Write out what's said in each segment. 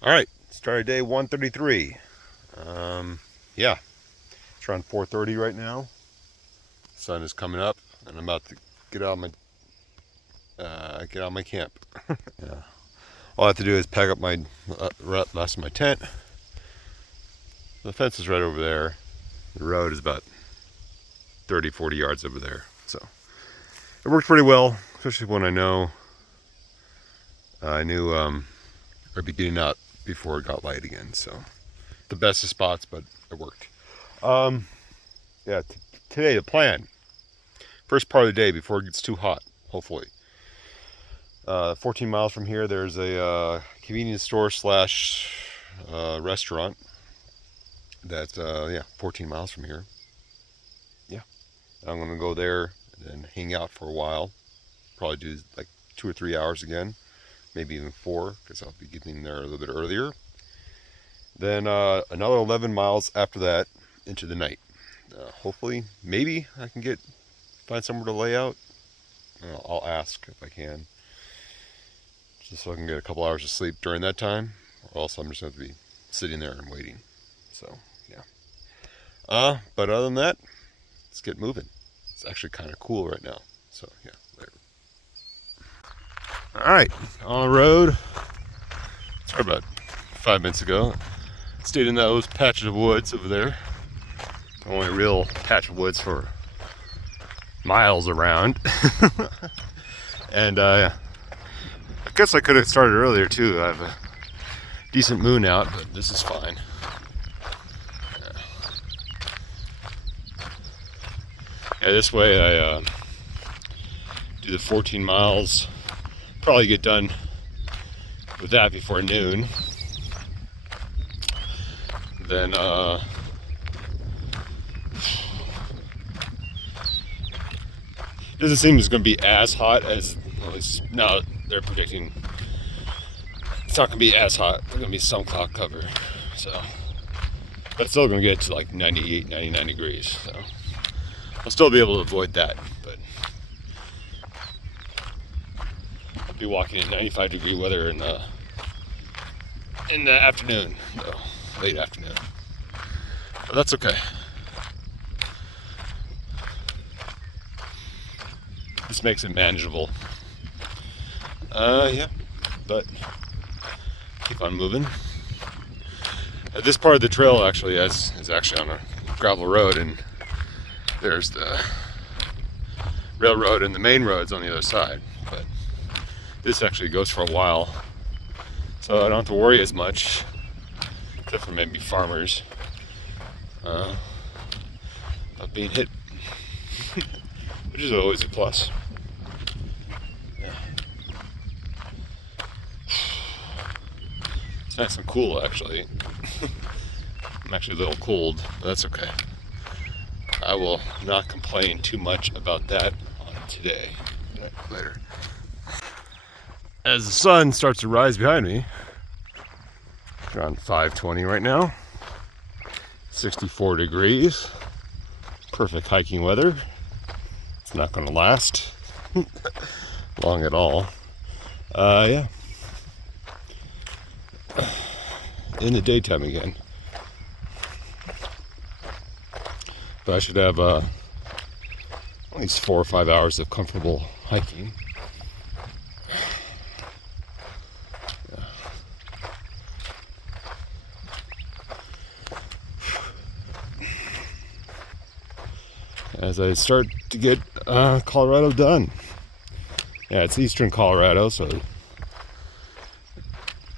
All right, started day 133. Yeah, it's around 4:30 right now. Sun is coming up, and I'm about to get out of my camp. Yeah, all I have to do is pack up my rest of my tent. The fence is right over there. The road is about 30, 40 yards over there. So it worked pretty well, especially when I knew I'd be getting out before it got light again. So the best of spots, but it worked. Um, yeah, today the plan. First part of the day before it gets too hot, hopefully. 14 miles from here, there's a convenience store slash restaurant that's, 14 miles from here. Yeah. I'm going to go there and hang out for a while. Probably do like 2 or 3 hours again, maybe even 4, because I'll be getting there a little bit earlier. Then another 11 miles after that into the night. Hopefully, maybe I can find somewhere to lay out. I'll ask if I can, just so I can get a couple hours of sleep during that time, or else I'm just going to be sitting there and waiting. So, yeah. But other than that, let's get moving. It's actually kind of cool right now. So, yeah, later. All right, on the road. Sorry, about 5 minutes ago. Stayed in those patches of woods over there. The only real patch of woods for miles around. And I guess I could have started earlier too. I have a decent moon out, but this is fine. Yeah, this way I do the 14 miles. Probably get done with that before noon. Then doesn't seem it's going to be as hot as, at least now they're predicting it's not going to be as hot. There's going to be some cloud cover, so, but it's still going to get to like 98, 99 degrees, so I'll still be able to avoid that, but I'll be walking in 95-degree weather in the afternoon, though, late afternoon, but that's okay. This makes it manageable. Yeah, but keep on moving. This part of the trail actually is actually on a gravel road, and there's the railroad and the main roads on the other side. But this actually goes for a while, so I don't have to worry as much, except for maybe farmers, of being hit, which is always a plus. It's nice and cool, actually. I'm actually a little cold, but that's okay. I will not complain too much about that on today. Later. As the sun starts to rise behind me, it's around 5:20 right now, 64 degrees, perfect hiking weather. It's not going to last long at all. Yeah. In the daytime again. But I should have at least 4 or 5 hours of comfortable hiking. Yeah. As I start to get Colorado done. Yeah, it's eastern Colorado, so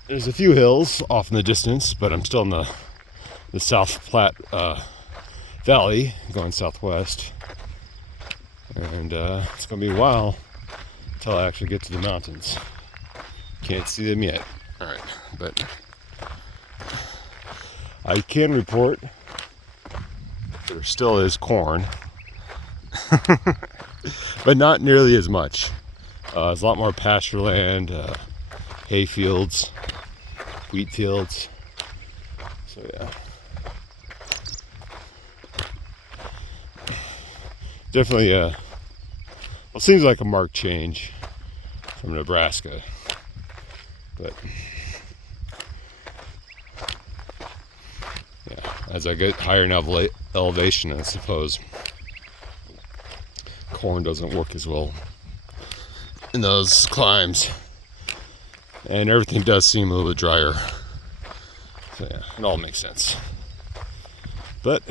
there's a few hills off in the distance, but I'm still in the South Platte Valley, going southwest, and it's going to be a while until I actually get to the mountains. Can't see them yet. All right, but I can report there still is corn, but not nearly as much. There's a lot more pasture land, hay fields, wheat fields. So yeah, definitely well, it seems like a marked change from Nebraska, but as I get higher in elevation, I suppose corn doesn't work as well in those climbs, and everything does seem a little bit drier. So yeah, it all makes sense. But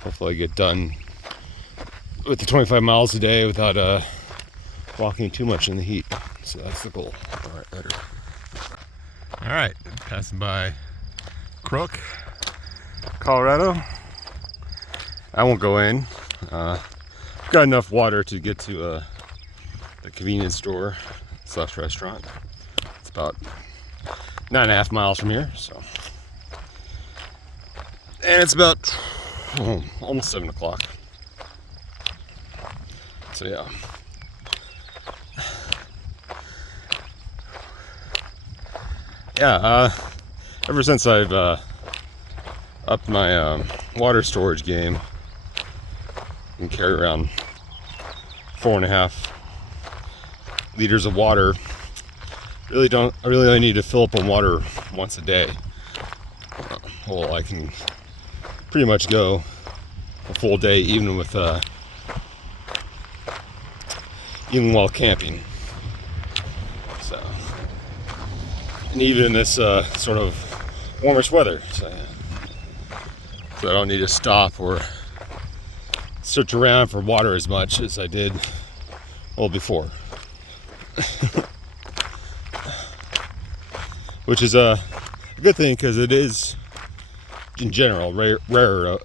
hopefully I get done with the 25 miles a day without walking too much in the heat. So that's the goal. All right, later. All right, passing by Crook, Colorado. I won't go in. Got enough water to get to the convenience store / restaurant. It's about 9.5 miles from here, so. And it's about almost 7 o'clock. So yeah. Yeah, ever since I've upped my water storage game and carry around 4.5 liters of water, I really only need to fill up on water once a day. Well, I can pretty much go a full day even with even while camping. So, and even in this sort of warmish weather, so I don't need to stop or search around for water as much as I did before. Which is a good thing, because it is in general rarer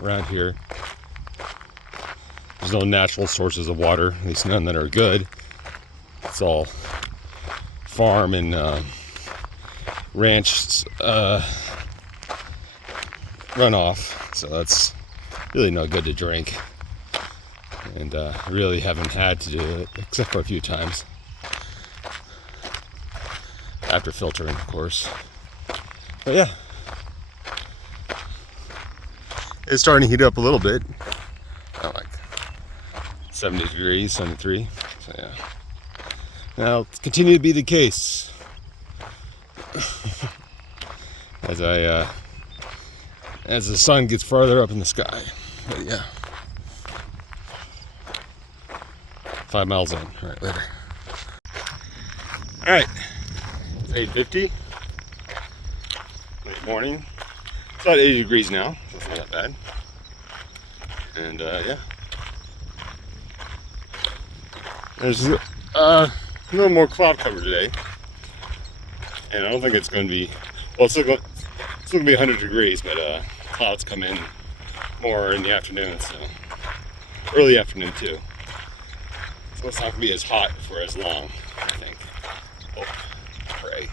around here. There's no natural sources of water, at least none that are good. It's all farm and ranch runoff, so that's really not good to drink. And really haven't had to do it except for a few times. After filtering, of course. But yeah. It's starting to heat up a little bit. Like 70 degrees, 73. So yeah. Now, it'll continue to be the case. as the sun gets farther up in the sky. But yeah. 5 miles in. All right, later. All right. It's 8:50. Late morning. It's about 80 degrees now, so it's not that bad. And yeah. There's a little more cloud cover today. And I don't think it's going to be, well, it's still going to be 100 degrees, but clouds come in more in the afternoon, so early afternoon too. So it's not going to be as hot for as long, I think. Oh, pray.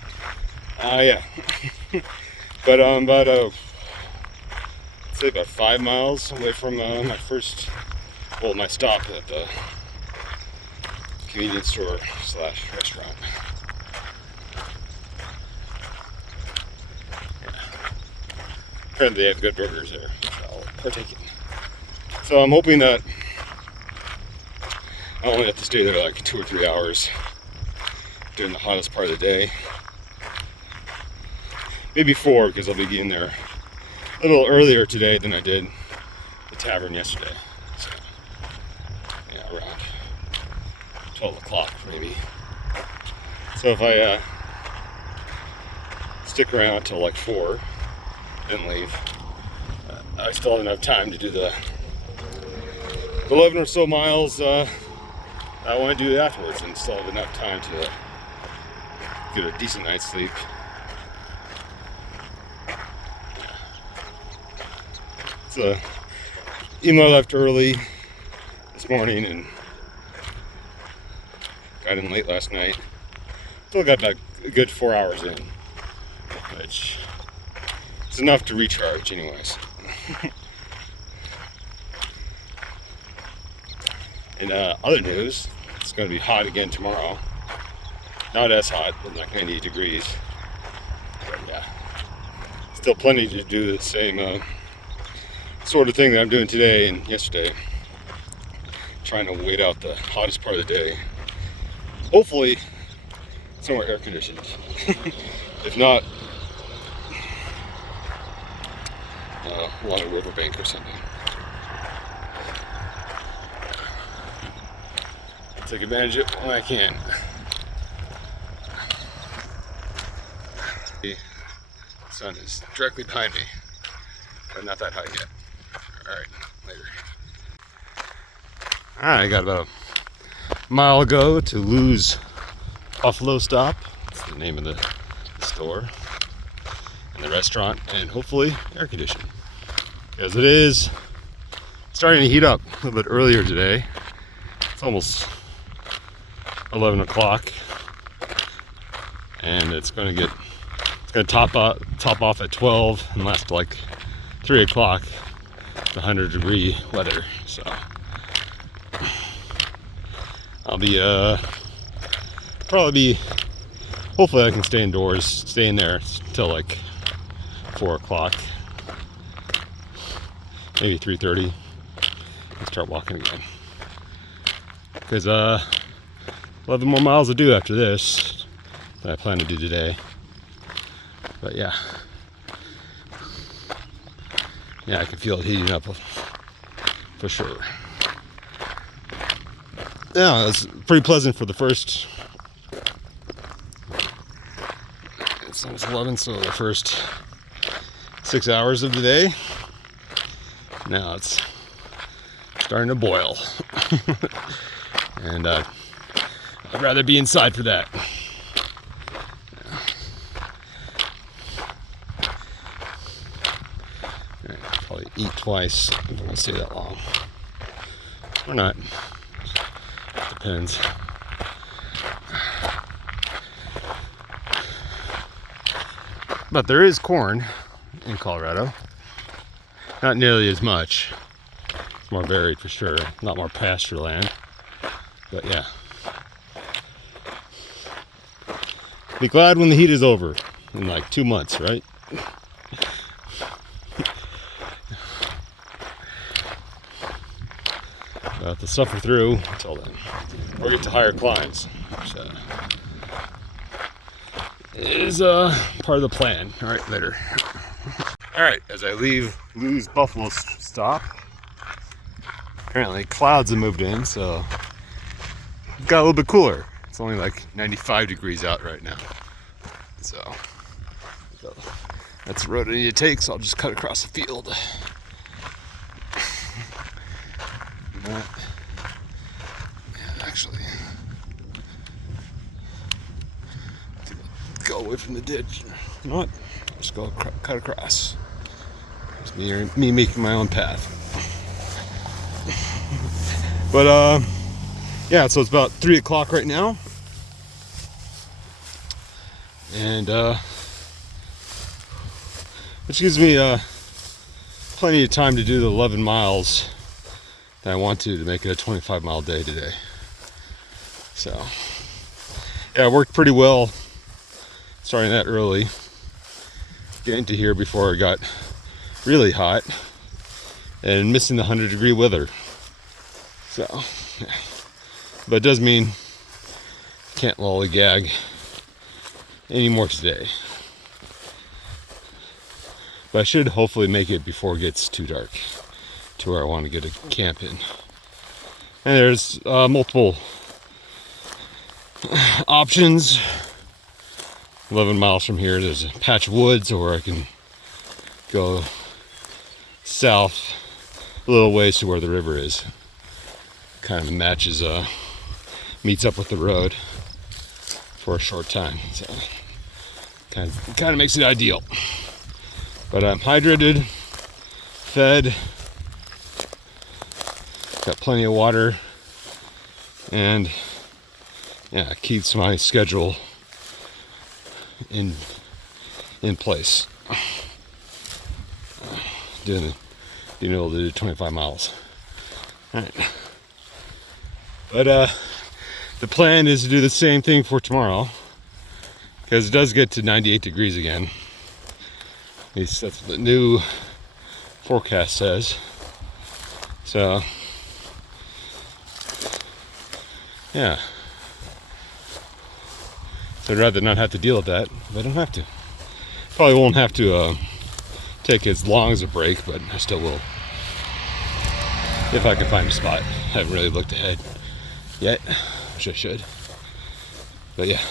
Yeah. But about say about 5 miles away from my stop at the convenience store / restaurant. Apparently they have good burgers there, which I'll partake in. So I'm hoping that I only have to stay there like 2 or 3 hours during the hottest part of the day. Maybe 4, because I'll be getting there a little earlier today than I did the tavern yesterday. So, yeah, around 12 o'clock maybe. So if I stick around till like 4 and leave, I still have enough time to do the 11 or so miles I want to do afterwards, and still have enough time to get a decent night's sleep. So, even though I left early this morning and got in late last night, still got back a good 4 hours in, which is enough to recharge anyways. In other news, it's going to be hot again tomorrow. Not as hot, but like 90 degrees. But yeah, still plenty to do the same sort of thing that I'm doing today and yesterday. Trying to wait out the hottest part of the day. Hopefully, somewhere air conditioned. If not, along a riverbank or something. Take advantage of it when I can. The sun is directly behind me, but not that high yet. Alright, later. Alright, I got about a mile ago to Lou's Buffalo Stop. That's the name of the store and the restaurant, and hopefully air conditioning, because it is starting to heat up a little bit earlier today. It's almost 11 o'clock, and it's going to top off at 12 and last to like 3 o'clock. It's 100-degree weather, so I'll be hopefully I can stay indoors, stay in there till like 4 o'clock, maybe 3:30, and start walking again, because 11 more miles to do after this that I plan to do today. But yeah, I can feel it heating up for sure. Yeah, it's pretty pleasant for the first, it's almost 11, so the first 6 hours of the day. Now it's starting to boil. And I'd rather be inside for that. Probably eat twice if I'm gonna stay that long. Or not. Depends. But there is corn in Colorado. Not nearly as much. It's more varied for sure. A lot more pasture land. But yeah. Be glad when the heat is over in like 2 months, right? We'll have to suffer through until then. Or get to higher climbs. So it is part of the plan. Alright, later. Alright, as I leave Lou's Buffalo Stop, apparently clouds have moved in, so it got a little bit cooler. It's only like 95 degrees out right now. So that's the road I need to take, so I'll just cut across the field. Yeah, actually, go away from the ditch. You know what? Just go cut across. It's me making my own path. But yeah, so it's about 3 o'clock right now, and which gives me plenty of time to do the 11 miles that I want to make it a 25-mile day today. So yeah, it worked pretty well starting that early, getting to here before it got really hot, and missing the 100-degree weather. So yeah. But it does mean can't lollygag anymore today. But I should hopefully make it before it gets too dark to where I want to get a camp in. And there's multiple options. 11 miles from here, there's a patch of woods, or I can go south a little ways to where the river is. Kind of matches, meets up with the road for a short time, so kind of makes it ideal. But I'm hydrated, fed, got plenty of water, and yeah, it keeps my schedule in place. Being able to do 25 miles. All right. But the plan is to do the same thing for tomorrow, because it does get to 98 degrees again. At least that's what the new forecast says. So yeah, so I'd rather not have to deal with that, but I don't have to. Probably won't have to take as long as a break, but I still will if I can find a spot. I haven't really looked ahead yet, which I should. But yeah.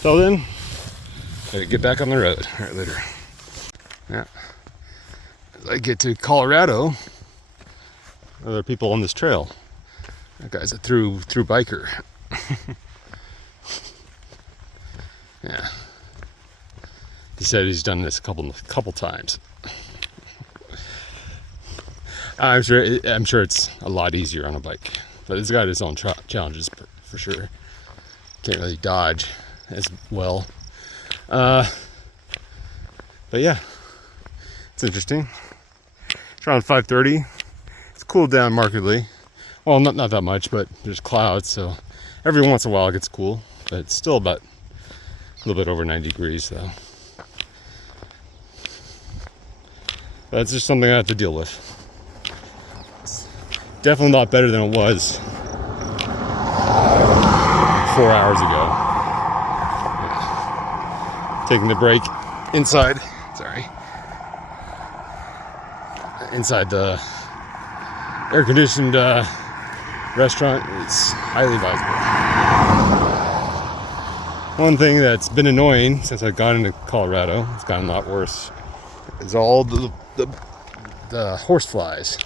Till then, gotta get back on the road. All right, later. Yeah. As I get to Colorado, other people on this trail. That guy's a through biker. Yeah. He said he's done this a couple times. I'm sure it's a lot easier on a bike, but it's got its own challenges for sure. Can't really dodge as well. But yeah, it's interesting. It's around 5:30. It's cooled down markedly. Well, not that much, but there's clouds, so every once in a while it gets cool. But it's still about a little bit over 90 degrees, though. That's just something I have to deal with. It's definitely not better than it was 4 hours ago. Taking the break inside. Sorry. Inside the air-conditioned restaurant is highly advisable. One thing that's been annoying since I've gone into Colorado, it's gotten a lot worse, is all the horse flies.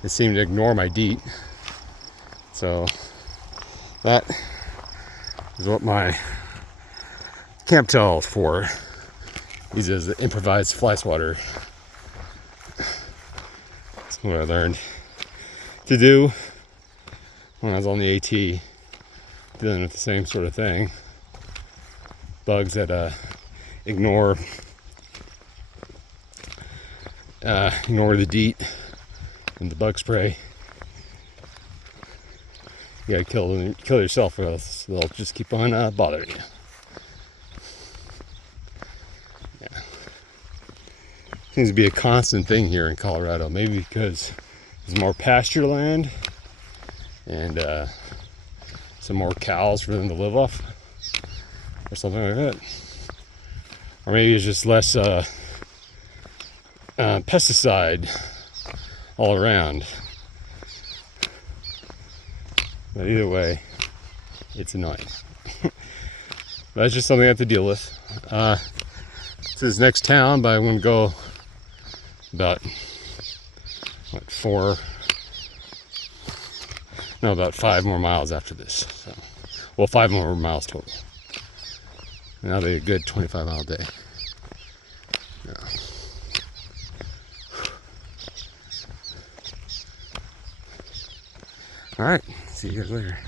They seem to ignore my DEET. So that is what my camp towel is for. Uses the improvised fly swatter. That's what I learned to do when I was on the AT, dealing with the same sort of thing. Bugs that ignore the DEET and the bug spray. You gotta kill yourself, or else they'll just keep on bothering you. Yeah. Seems to be a constant thing here in Colorado. Maybe because there's more pasture land and some more cows for them to live off, or something like that. Or maybe it's just less pesticide all around. But either way, it's annoying. That's just something I have to deal with. To this next town, but I'm going to go about about 5 more miles after this. So, well, 5 more miles total. And that'll be a good 25-mile day. Yeah. All right, see you guys later.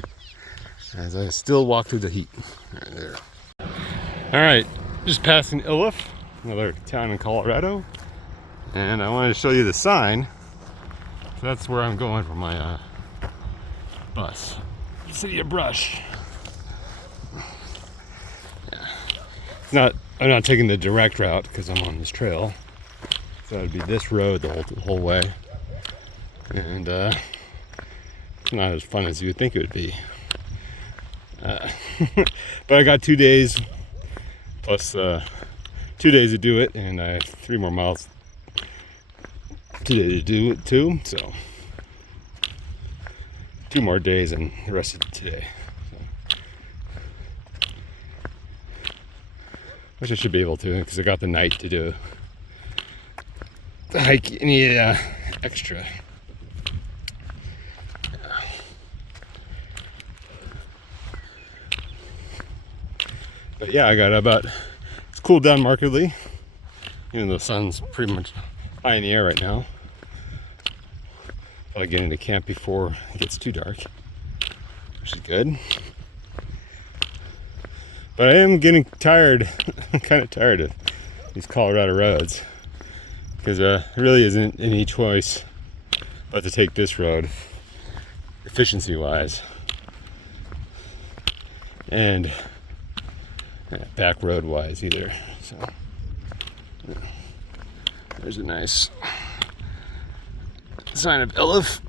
As I still walk through the heat. Right there. All right, just passing Iliff, another town in Colorado, and I wanted to show you the sign. So that's where I'm going for my bus. City of Brush. Yeah. I'm not taking the direct route because I'm on this trail. So it'd be this road the whole way, and it's not as fun as you would think it would be. But I got 2 days plus 2 days to do it, and I have 3 more miles 2 days to do it too. So 2 more days and the rest of today. So, which I should be able to because I got the night to do the hike. Any extra. But yeah, I got it's cooled down markedly, even though the sun's pretty much high in the air right now. I'll get into camp before it gets too dark, which is good. But I am getting tired, kind of tired of these Colorado roads, because there really isn't any choice but to take this road, efficiency-wise, and back road wise either. So yeah. There's a nice sign of Iliff.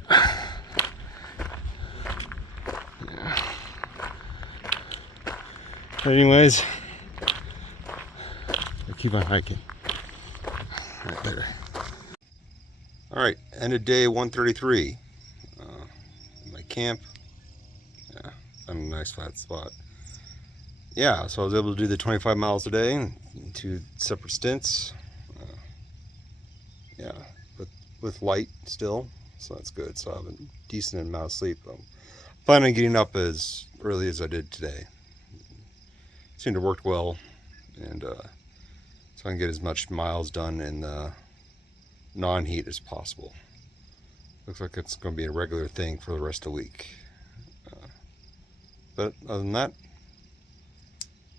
Yeah. Anyways, I keep on hiking. Right there. All right, end of day 133. My camp. Yeah, found a nice flat spot. Yeah, so I was able to do the 25 miles a day in 2 separate stints. Yeah, but with light still, so that's good. So I have a decent amount of sleep. I'm planning on getting up as early as I did today. Seemed to work well, and so I can get as much miles done in the non-heat as possible. Looks like it's going to be a regular thing for the rest of the week. But other than that,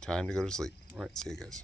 time to go to sleep. All right, see you guys.